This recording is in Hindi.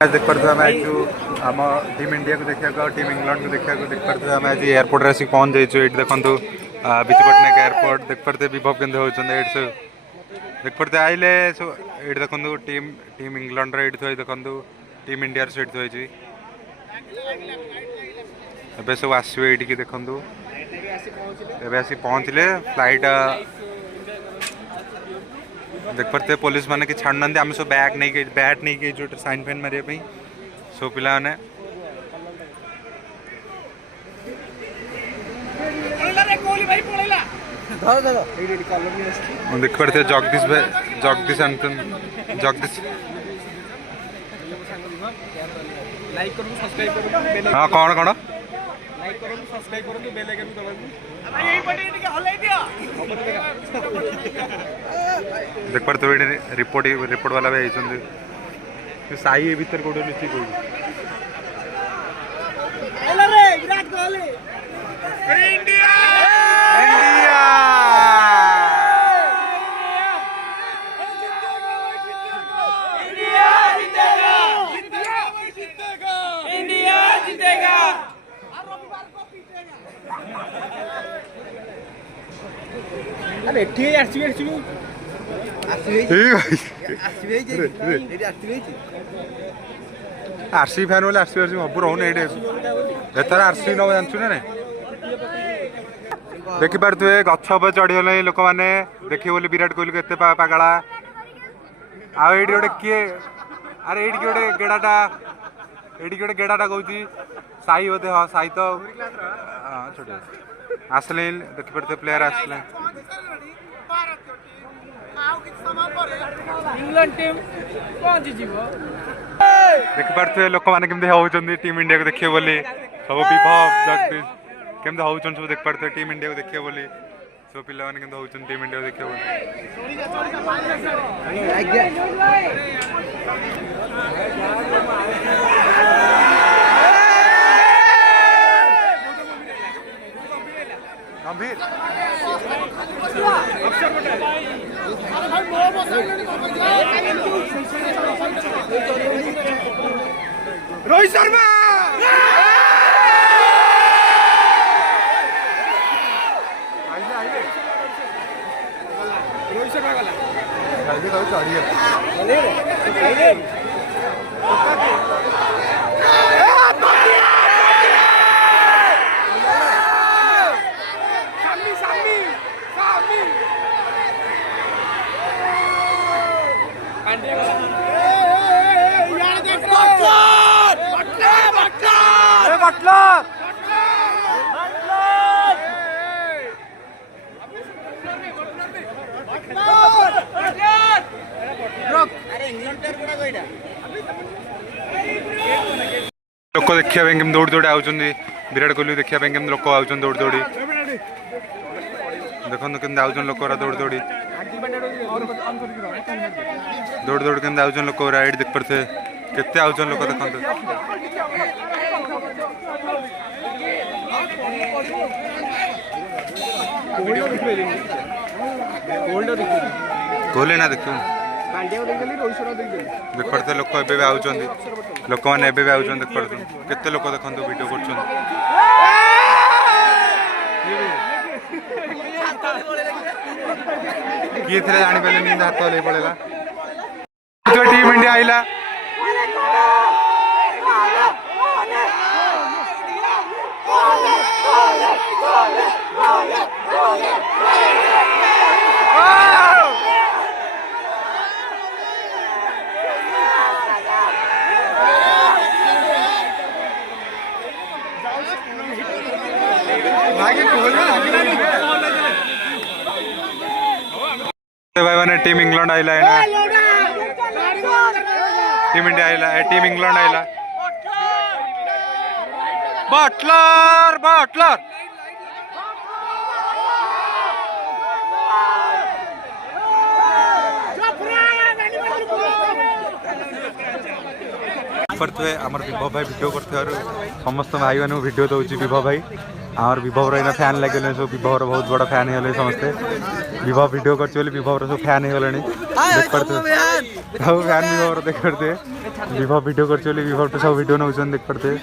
देख पारे आम आम टीम इंडिया को देखा टीम इंग्लैंड को देखा देख पारे आम आज एयरपोर्ट आसिक पहुँच जाइए। ये देखो विजु पट्टनायक एयरपोर्ट देख पारे विभव के होते देख पारे आइले ये देखो टीम टीम इंग्लैंड थी देखो टीम इंडिया सीट थी एवं सब आसवे ये देखो आसी पहुँचले फ्लाइट देख पारे पुलिस मैंने कि छाड़ ना आम सब बैग नहीं बैट नहीं जो साइन फाइन मारे सब पिला ने देख पारे जगदीश भाई जगदीश जगदीश हाँ कौन कौन देख पारे तो रिपोर्ट रिपोर्ट वाला भी आई साई भीतर कौटे लुचि कौन आरसी फैन बोले आरसी आरसी सब रोने एथर आरसी न जानछु ना देखी पारे गछ पर चढ़ीगले लोक मैंने देखिए बोले विराट कोहली को एत पागला आए गोटे किए अरे ये गोटे गेड़ाटा ये गोटे गेड़ाटा कौन साई बोधे हाँ साई तो छोटे आसले देखी पारे प्लेयर आसले देखी पारे लोक मैंने केमती होती टीम इंडिया को देखिए बोली सब विभव जगदीश केमती होती सब देख पारे टीम इंडिया को देखिए बोली सब पिला मैंने केमती होती टीम इंडिया को देखिए बोली गंभीर रोहित शर्मा रोहित शर्मा गला लोक देखा दौड़ दौड़ी आउट विराट कोहली देखा लोक आउट दौड़ दौड़ी देखो केमती आउट लोक दौड़ दौड़ी दौड़ दौड़ के आउट लोक ये देख पारे केते आउट लोक देखते कोहली ना देख देख पारे लोक एवं आउट लोक मैंने एवं आउट देख पारे केते लोक देखते वीडियो कर किए थे जानी पारे नींद हाथ ले पड़ेगा टीम इंडिया आइला भाई मैंने टीम इंग्लैंड आइला है ना टीम इंडिया आइला टीम इंग्लैंड आइला बटलर बटलर देखिपे आमर विभव भाई वीडियो कर समस्त भाई मान वीडियो दूसरी विभव भाई आमर विभव रही फैन लगे सब विभव बहुत बड़ा फैन हो समस्ते विभव वीडियो कर विभव सब फैन हो गले देख पड़ते सब फैन विभव देख पड़ते विभव वीडियो कर विभव सब वीडियो नौ देख पड़ते